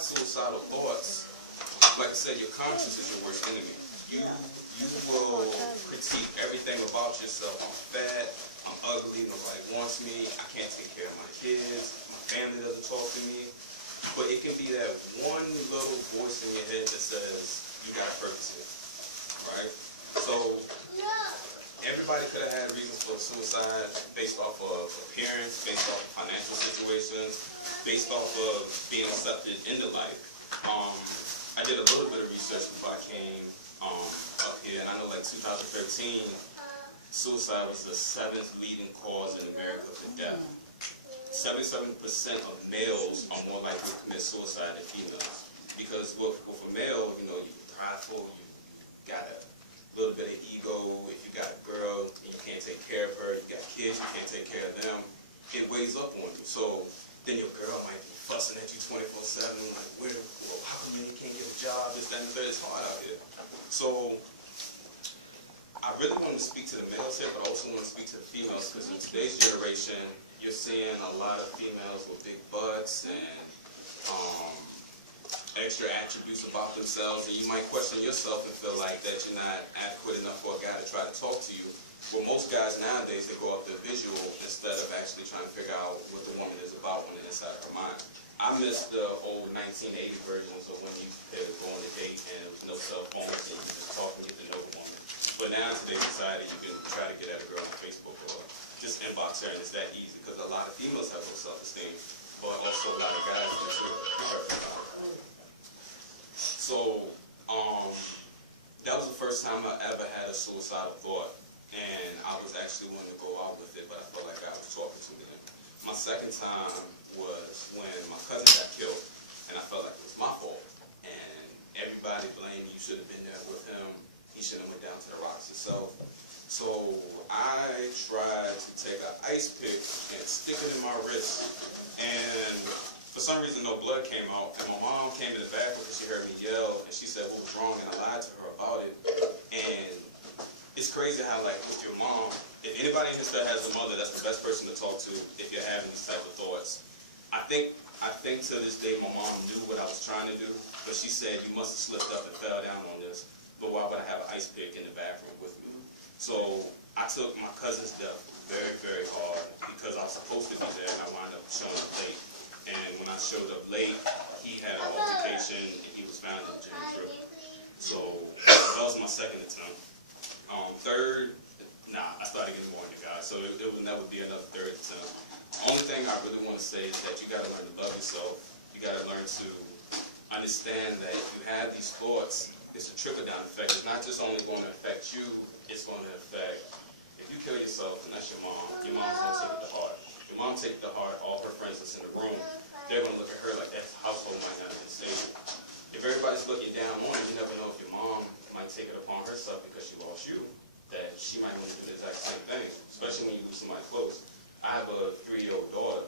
have suicidal thoughts, like I said, your conscience is your worst enemy. You will critique everything about yourself. I'm fat, I'm ugly, nobody wants me, I can't take care of my kids, my family doesn't talk to me. But it can be that one little voice in your head that says, you got a purpose here, right? So, everybody could have had reasons for suicide based off of appearance, based off of financial situations, based off of being accepted into life. I did a little bit of research before I came up here, and I know like 2013, suicide was the 7th leading cause in America for death. 77% of males are more likely to commit suicide than females. Because well, for male, you know, you're prideful, you got a little bit of ego. If you got a girl and you can't take care of her, you got kids, you can't take care of them, it weighs up on you. So then your girl might be fussing at you 24/7, like, how come you can't get a job? This, that, and the third. It's hard out here. So I really want to speak to the males here, but I also want to speak to the females, because in today's generation, you're seeing a lot of females with big butts and extra attributes about themselves, and you might question yourself and feel like that you're not adequate enough for a guy to try to talk to you. Well, most guys nowadays, they go off the visual instead of actually trying to figure out what the woman is about on the inside of her mind. I miss the old 1980 versions of when you could go on a date and there was no cell phones and you just talk and get to know the woman. But now in today's society, you can try to get at a girl on Facebook or just inbox her, and it's that easy because a lot of females have low self-esteem, but also a lot of guys do too. So, that was the first time I ever had a suicidal thought, and I was actually wanting to go out with it, but I felt like I was talking to me then. My second time was when my cousin got killed, and I felt like it was my fault, and everybody blamed me. You should have been there with him. He should have went down to the rocks himself. So I tried to take an ice pick and stick it in my wrist, and for some reason no blood came out, and my mom came in the bathroom because she heard me yell, and she said what was wrong, and I lied to her about it. And it's crazy how, like, with your mom, if anybody in here still has a mother, that's the best person to talk to if you're having these type of thoughts. I think to this day my mom knew what I was trying to do, but she said you must have slipped up and fell down on this, but why would I have an ice pick in the bathroom with me? So I took my cousin's death very, very hard because I was supposed to be there, and I wound up showing up late. And when I showed up late, he had an altercation, and he was found in the James River. So that was my second attempt. Third, I started getting more into God, so there would never be another third attempt. Only thing I really want to say is that you got to learn to love yourself. You got to learn to understand that if you have these thoughts, it's a trickle-down effect. It's not just only going to affect you, it's going to affect, if you kill yourself, and that's your mom's going to take it to heart. Your mom take it to heart, all her friends that's in the room, they're going to look at her like that household might not be stable. If everybody's looking down on it, you never know if your mom might take it upon herself because she lost you, that she might want to do the exact same thing, especially when you lose somebody close. I have a 3-year-old daughter,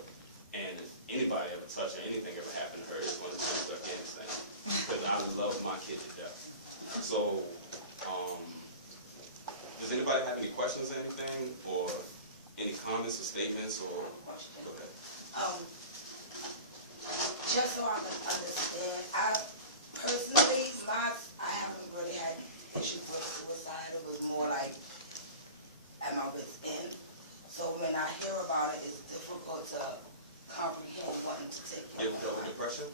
and if anybody ever touched her, anything ever happened to her, it's going to turn to Afghanistan, because I love my kid to death. So, does anybody have any questions or anything, or any comments or statements, or? Okay. Just so I can understand, I personally, I haven't really had issues with suicide. It was more like at my wit's end. So when I hear about it, it's difficult to comprehend wanting to take it. You dealt with depression?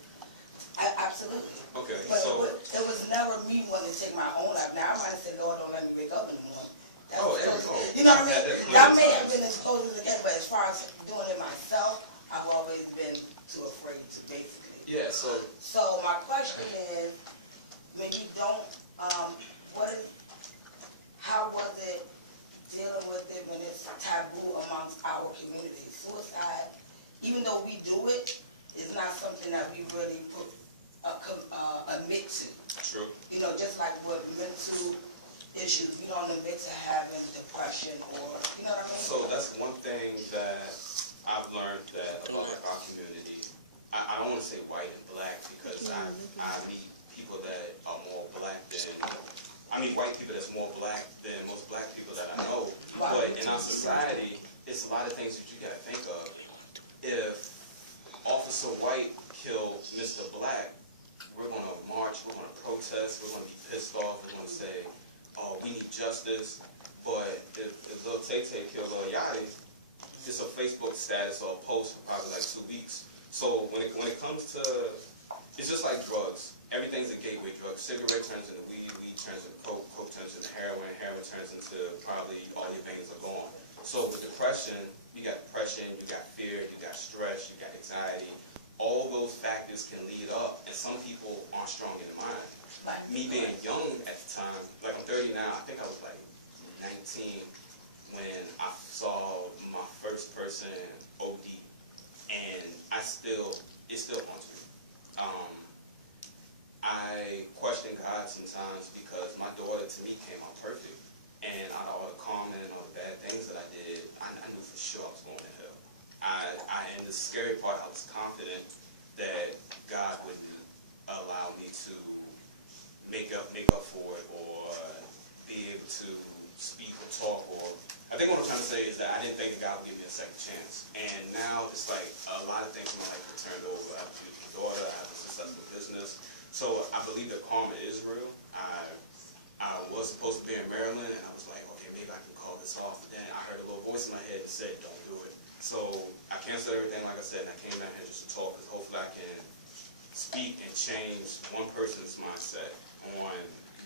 Absolutely. Okay, but so it was never me wanting to take my own life. Now I might have said, Lord, don't let me wake up in the morning. You know what I mean? That may have been exposed as a kid, but as far as doing it myself, I've always been too afraid to, basically. yeah, so my question is, when you don't, how was it dealing with it when it's taboo amongst our community? Suicide, even though we do it, is not something that we really admit to. true. You know, just like with mental issues, we don't admit to having depression or, you know what I mean? So that's one thing that I've learned that about like our community. I don't want to say white and black because I meet people that are more black than, I meet white people that's more black than most black people that I know. But in our society, it's a lot of things that you got to think of. If Officer White killed Mr. Black, we're going to march, we're going to protest, we're going to be pissed off, we're going to say, oh, we need justice. But if Lil Tay-Tay killed Lil Yachty, just a Facebook status or a post for probably like 2 weeks. So when it comes to, it's just like drugs. Everything's a gateway drug. Cigarette turns into weed, weed turns into coke, coke turns into heroin, heroin turns into probably all your veins are gone. So with depression, you got fear, you got stress, you got anxiety. All those factors can lead up, and some people aren't strong in the mind. Me being young at the time, like I'm 30 now, I think I was like 19 when I saw my first person OD, and it still haunts me. I question God sometimes because my daughter to me came out perfect, and out of all the comment and all the bad things that I did, I knew for sure I was going to hell. And the scary part, I was confident that God wouldn't allow me to make up for it or be able to speak or talk. Or I think what I'm trying to say is that I didn't think that God would give me a second chance. And now it's like a lot of things in my life are turned over. I have a beautiful daughter, I have a successful business. So I believe that karma is real. I was supposed to be in Maryland, and I was like, okay, maybe I can call this off. But then I heard a little voice in my head that said, don't do it. So I canceled everything, like I said, and I came down here just to talk, because hopefully I can speak and change one person's mindset on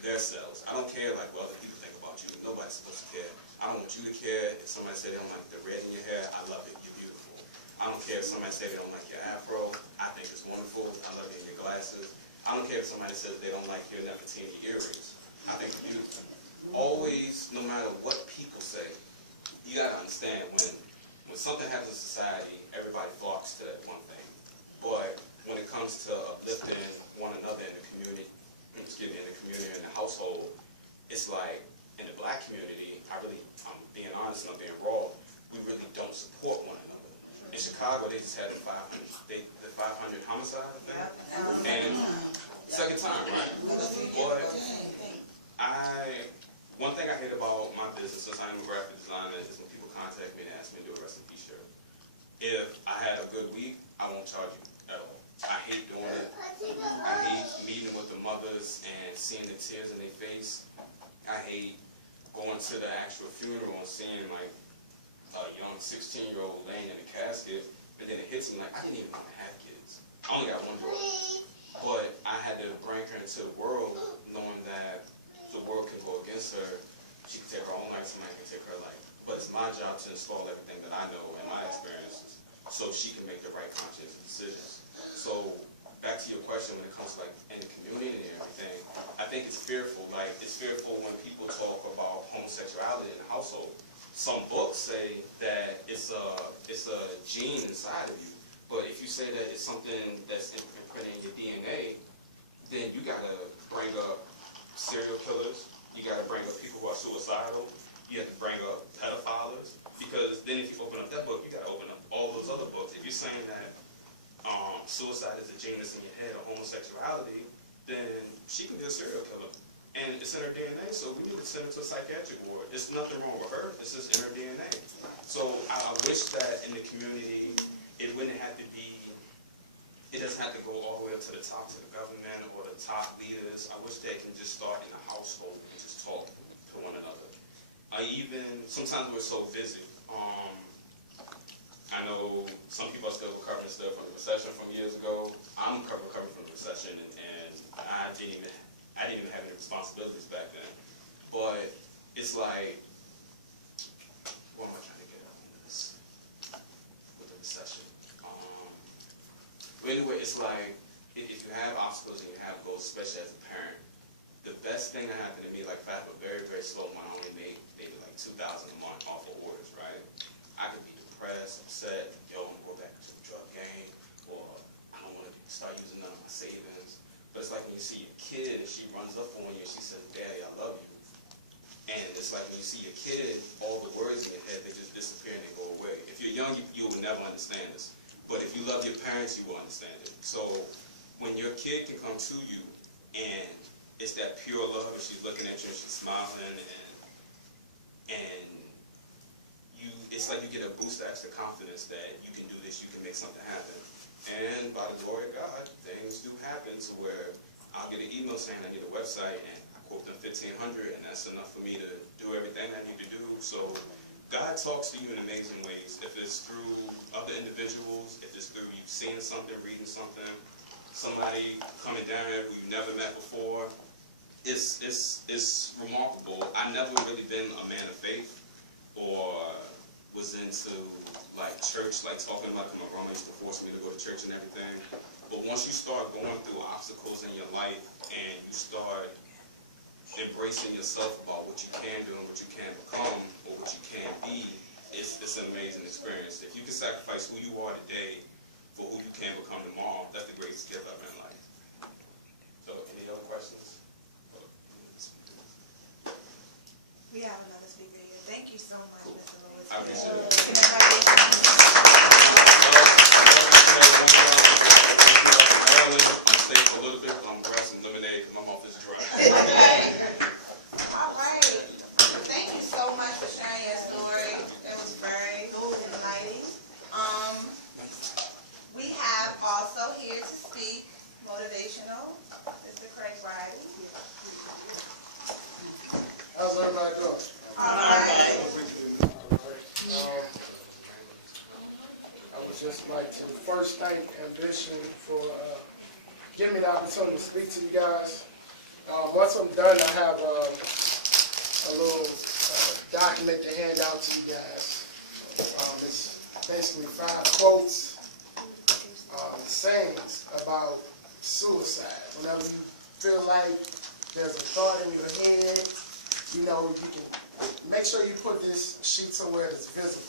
their selves. I don't care like what other people think about you. Nobody's supposed to care. I don't want you to care. If somebody say they don't like the red in your hair, I love it. You're beautiful. I don't care if somebody say they don't like your afro. I think it's wonderful. I love it in your glasses. I don't care if somebody says they don't like your Nefertiti earrings. I think it's beautiful. Always, no matter what people say, you gotta understand when something happens in society, everybody flocks to that one thing. But when it comes to uplifting one another in the community, in the household, it's like in the black community, I'm being honest and I'm being raw, we really don't support one another. In Chicago, they just had the 500 homicide, I think. And second time, right? But one thing I hate about my business, since I'm a graphic designer, is when people contact me and ask me to do a recipe shirt. If I had a good week, I won't charge you at all. I hate doing it. I hate meeting with the mothers and seeing the tears in their face. I hate going to the actual funeral and seeing like a young 16-year-old laying in a casket, and then it hits me like, I didn't even want to have kids. I only got one daughter. But I had to bring her into the world knowing that the world can go against her. She can take her own life, somebody can take her life. But it's my job to install everything that I know and my experiences so she can make the right conscious decisions. So back to your question, when it comes to like in the community and everything, I think it's fearful. Like it's fearful when people talk about homosexuality in the household. Some books say that it's a gene inside of you. But if you say that it's something that's imprinted in your DNA, then you gotta bring up serial killers. You gotta bring up people who are suicidal. You have to bring up pedophiles. Because then if you open up that book, you gotta open up all those other books. If you're saying that suicide is a gene that's in your head, or homosexuality, then she can be a serial killer. And it's in her DNA, so we need to send her to a psychiatric ward. There's nothing wrong with her, it's just in her DNA. So I wish that in the community, it wouldn't have to be, it doesn't have to go all the way up to the top, to the government or the top leaders. I wish they can just start in the household and just talk to one another. Sometimes we're so busy. I know some people are still recovering from the recession from years ago. I'm recovering from the recession, and I didn't even have any responsibilities back then. But it's like, what am I trying to get out of this with the recession? But anyway, it's like, if you have obstacles and you have goals, especially as a parent, the best thing that happened to me, like if I have a very, very slow mind, I only made maybe like $2,000 a month off of orders, right? I could be depressed, upset, yo, I'm gonna go back to the drug game, or I don't want to start using none of my savings. But it's like when you see your kid and she runs up on you and she says, Daddy, I love you. And it's like when you see your kid, all the words in your head, they just disappear and they go away. If you're young, you will never understand this. But if you love your parents, you will understand it. So when your kid can come to you and it's that pure love and she's looking at you and she's smiling and it's like you get a boost of extra confidence that you can do this, you can make something happen. And by the glory of God, things do happen to where I'll get an email saying I get a website, and I quote them $1,500, and that's enough for me to do everything I need to do. So God talks to you in amazing ways. If it's through other individuals, if it's through you seeing something, reading something, somebody coming down here who you never met before, it's remarkable. I never really been a man of faith or was into like church, like talking about it. My grandma used to force me to go to church and everything. But once you start going through obstacles in your life and you start embracing yourself about what you can do and what you can become or what you can be, it's an amazing experience. If you can sacrifice who you are today for who you can become tomorrow, that's the greatest gift ever in life. So, any other questions? We have another speaker here. Thank you so much, Mr. Lewis. I appreciate it. I'm staying for a little bit, but I'm grabbing some lemonade because my mouth is dry. All right. Thank you so much for sharing your story. It was very enlightening. We have also here to speak, motivational, Mr. Craig Riley. How's everybody doing? All right. I would just like to first thank Ambition for giving me the opportunity to speak to you guys. Once I'm done, I have a little document to hand out to you guys. It's basically 5 quotes, sayings about suicide. Whenever you feel like there's a thought in your head, you know, you can make sure you put this sheet somewhere that's visible.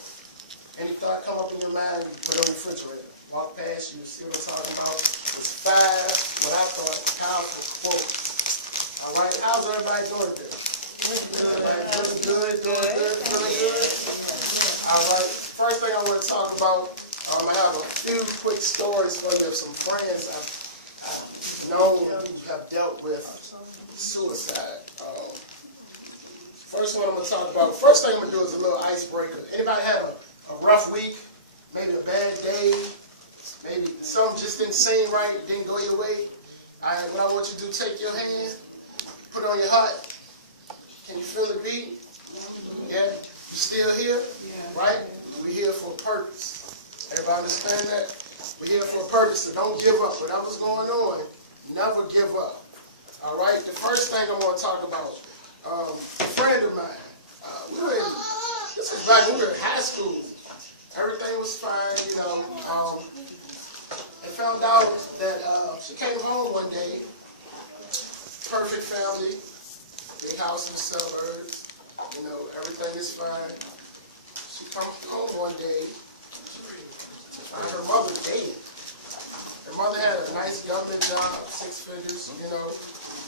Any thought come up in your mind, you put it on the refrigerator. Walk past you, see what I'm talking about. It's 5 what I thought powerful quotes. All right, how's everybody doing today? Everybody doing good, feeling good? All right, first thing I want to talk about, I have a few quick stories for you of some friends I've known who have dealt with suicide. First one I'm going to talk about, first thing I'm going to do is a little icebreaker. Anybody had a rough week, maybe a bad day, maybe something just didn't seem right, didn't go your way? What I want you to do, take your hand, put it on your heart. Can you feel it beat? Yeah? You still here? Right? We're here for a purpose. Everybody understand that? We're here for a purpose, so don't give up. Whatever's going on, never give up. All right? The first thing I want to talk about, a friend of mine, this was back when we were in high school. Everything was fine, you know. I found out that she came home one day, perfect family, big house in the suburbs, you know, everything is fine. She comes home one day to find her mother dead. Her mother had a nice government job, 6 figures, you know,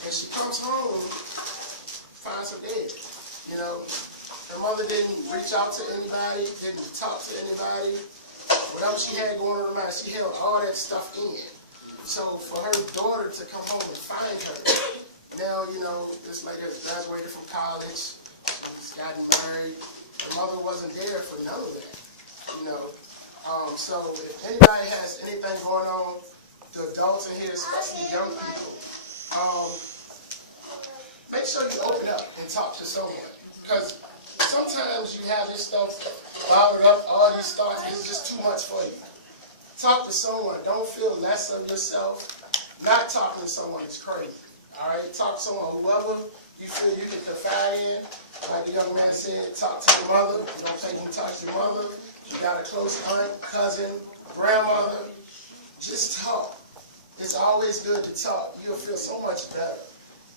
and she comes home, finds her dead, you know. Her mother didn't reach out to anybody, didn't talk to anybody. Whatever she had going on in her mind, she held all that stuff in. So for her daughter to come home and find her, now, you know, this lady has graduated from college, she's gotten married. Her mother wasn't there for none of that, you know. So if anybody has anything going on, the adults in here, especially young people, make sure you open up and talk to someone. Because sometimes you have this stuff bottled up, all these thoughts, it's just too much for you. Talk to someone. Don't feel less of yourself. Not talking to someone is crazy. All right? Talk to someone, whoever you feel you can confide in. Like the young man said, talk to your mother. You don't think you can talk to your mother. You got a close aunt, cousin, grandmother. Just talk. It's always good to talk. You'll feel so much better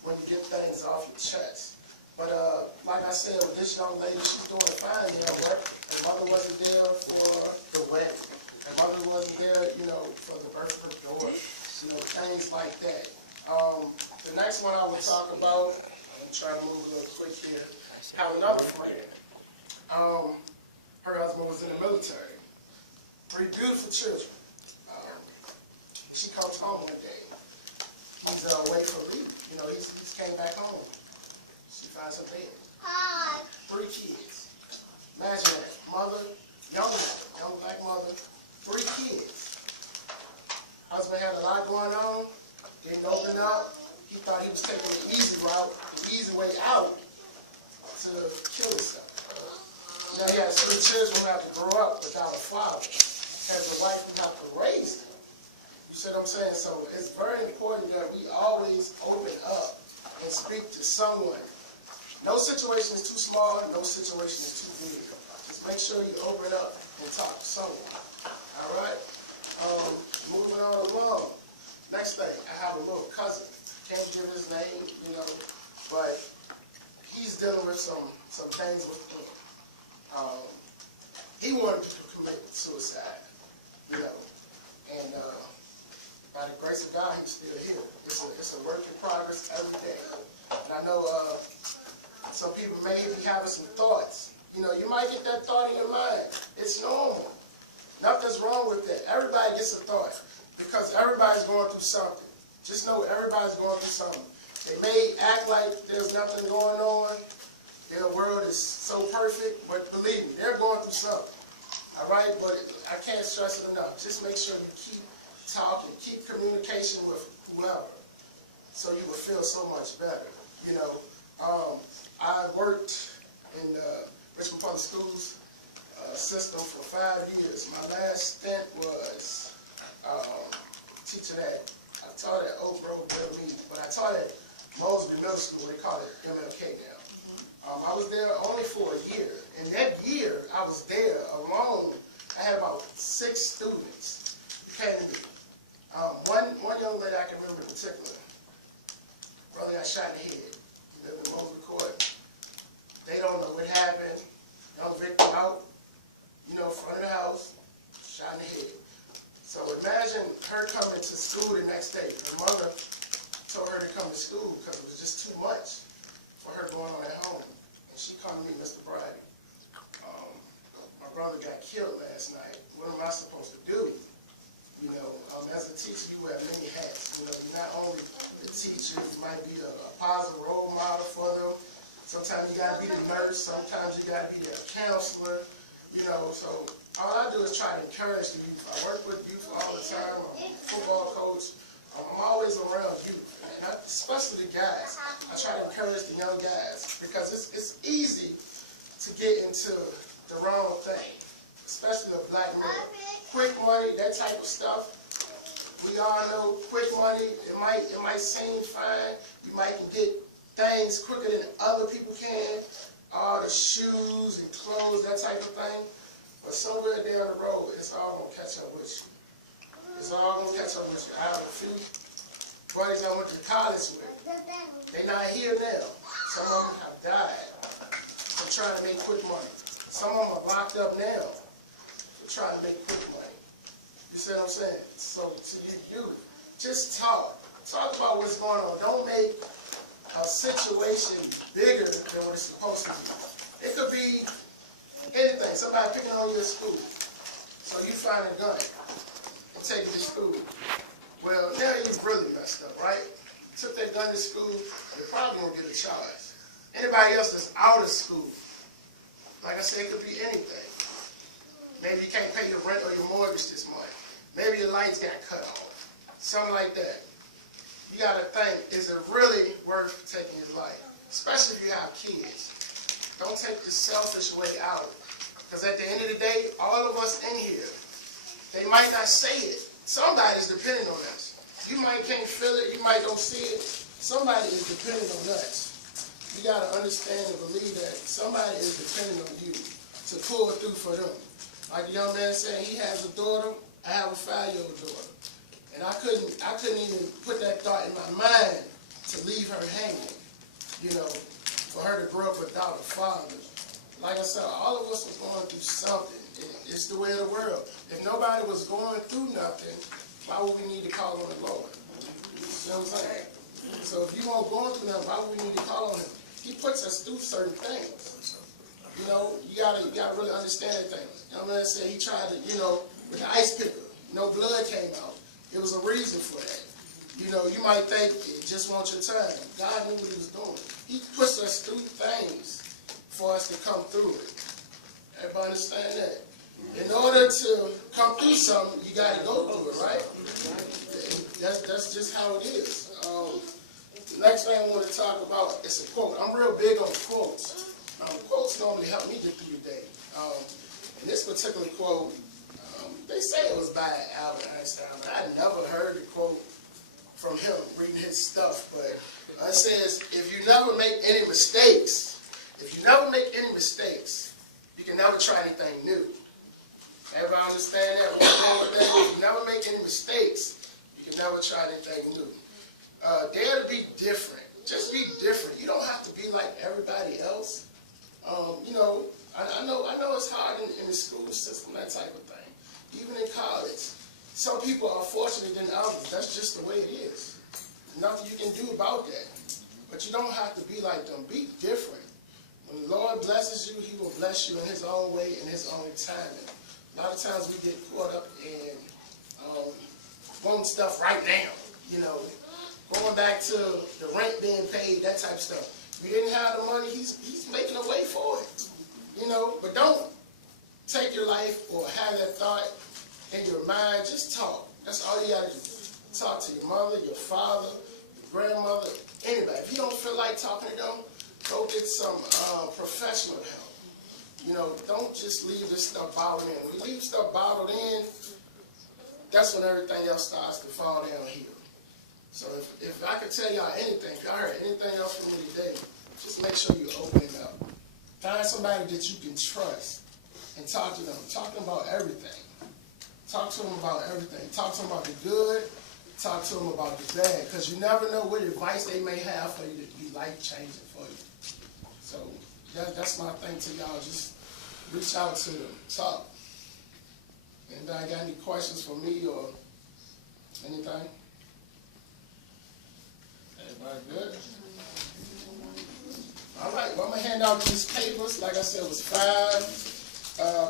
when you get things off your chest. But like I said, with this young lady, she's doing fine there at work. Her mother wasn't there for the wedding. Her mother wasn't there, you know, for the birth of her daughter. You know, things like that. The next one I will talk about, I'm trying to move a little quick here. I have another friend. Her husband was in the military. 3 beautiful children. She comes home one day. He's away for leave. You know, he's came back home. She finds her dead. 3 kids. Imagine that. Mother, young black mother, 3 kids. Husband had a lot going on. Didn't open up. thought he was taking the easy route, the easy way out to kill himself. Now he has 3 children who have to grow up without a father. Has a wife who have to raise them. You see what I'm saying? So it's very important that we always open up and speak to someone. No situation is too small, no situation is too big. Just make sure you open up and talk to someone. All right? Moving on along. Next thing, I have a little cousin. Can't give his name, you know, but he's dealing with some things with him. He wanted to commit suicide, you know, and by the grace of God, he's still here. It's a work in progress every day. And I know some people may be having some thoughts. You know, you might get that thought in your mind. It's normal. Nothing's wrong with that. Everybody gets a thought because everybody's going through something. Just know everybody's going through something. They may act like there's nothing going on. Their world is so perfect, but believe me, they're going through something. All right? But I can't stress it enough. Just make sure you keep talking, keep communication with whoever, so you will feel so much better. You know, I worked in the Richmond Public Schools system for 5 years. My last stint was teaching I taught at Oak Grove Middle, but I taught at Mosby Middle School. They call it MLK now. I was there only for a year, and that year I was there alone. I had about 6 students who came to me. One young lady I can remember in particular, brother got shot in the head. He lived in Mosby Court. They don't know what happened. Young victim out, you know, in front of the house, shot in the head. So imagine her coming to school the next day. Her mother told her to come to school because it was just too much for her going on at home. And she come to me, Mr. Brady, my brother got killed last night. What am I supposed to do? You know, as a teacher, you wear many hats. You know, you're not only the teacher, you might be a positive role model for them. Sometimes you got to be the nurse. Sometimes you got to be their counselor. You know, so all I do is try to encourage the youth. I work with youth all the time. I'm a football coach. I'm always around youth, and especially the guys. I try to encourage the young guys because it's easy to get into the wrong thing, especially the black men. Quick money, that type of stuff. We all know quick money. It might seem fine. You might can get things quicker than other people can. All the shoes and clothes, that type of thing. But somewhere down the road, it's all gonna catch up with you. It's all gonna catch up with you. I have a few buddies I went to college with. They're not here now. Some of them have died. They're trying to make quick money. Some of them are locked up now. They're trying to make quick money. You see what I'm saying? So to you, just talk. Talk about what's going on. Don't make a situation bigger than what it's supposed to be. It could be anything. Somebody picking on you at school. So you find a gun and take it to school. Well, now you've really messed up, right? You took that gun to school, you're probably going to get a charge. Anybody else that's out of school, like I said, it could be anything. Maybe you can't pay your rent or your mortgage this month. Maybe your lights got cut off. Something like that. You got to think, is it really worth taking your life? Especially if you have kids. Don't take the selfish way out. Because at the end of the day, all of us in here, they might not say it. Somebody's depending on us. You might can't feel it, you might don't see it. Somebody is depending on us. You got to understand and believe that somebody is depending on you to pull through for them. Like the young man said, he has a daughter, I have a 5-year-old daughter. And I couldn't even put that thought in my mind to leave her hanging, you know, for her to grow up without a father. Like I said, all of us are going through something. It's the way of the world. If nobody was going through nothing, why would we need to call on the Lord? You see what I'm saying? So if you weren't going through nothing, why would we need to call on him? He puts us through certain things. You know, you gotta really understand that thing. Young man said he tried to, you know, with the ice picker, no blood came out. It was a reason for that. You know, you might think it just wants your time. God knew what he was doing. He puts us through things for us to come through it. Everybody understand that? In order to come through something, you got to go through it, right? That's just how it is. The next thing I want to talk about is a quote. I'm real big on quotes. Quotes normally help me get through the day. And this particular quote, they say it was by Albert Einstein. I never heard the quote from him reading his stuff, but it says, if you never make any mistakes, you can never try anything new. Everybody understand that? If you never make any mistakes, you can never try anything new. Dare to be different. Just be different. You don't have to be like everybody else. I know it's hard in the school system, that type of thing. Even in college, some people are fortunate than others. That's just the way it is. Nothing you can do about that. But you don't have to be like them. Be different. When the Lord blesses you, He will bless you in His own way, in His own timing. A lot of times we get caught up in wanting stuff right now. Going back to the rent being paid, that type of stuff. We didn't have the money, He's making a way for it. But don't take your life or have that thought in your mind. Just talk. That's all you got to do. Talk to your mother, your father, your grandmother, anybody. If you don't feel like talking to them, go get some professional help. Don't just leave this stuff bottled in. When you leave stuff bottled in, that's when everything else starts to fall downhill. So if I could tell y'all anything, if y'all heard anything else from me today, just make sure you open it up. Find somebody that you can trust and talk to them. Talk to them about everything. Talk to them about everything. Talk to them about the good. Talk to them about the bad. Because you never know what advice they may have for you to be life-changing for you. So that's my thing to y'all. Just reach out to them. Talk. Anybody got any questions for me or anything? Everybody good? All right, well, I'm going to hand out these papers. Like I said, it was 5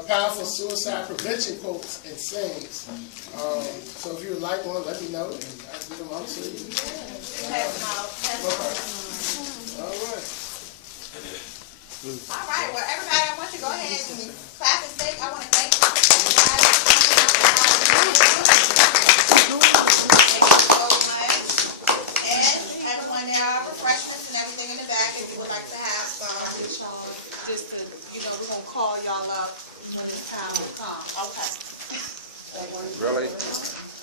powerful suicide prevention quotes and sayings. So if you would like one, let me know, and I'll give them out to you. Pass them out. All right. All right, well, everybody, I want you to go ahead and clap and say, I want to thank you.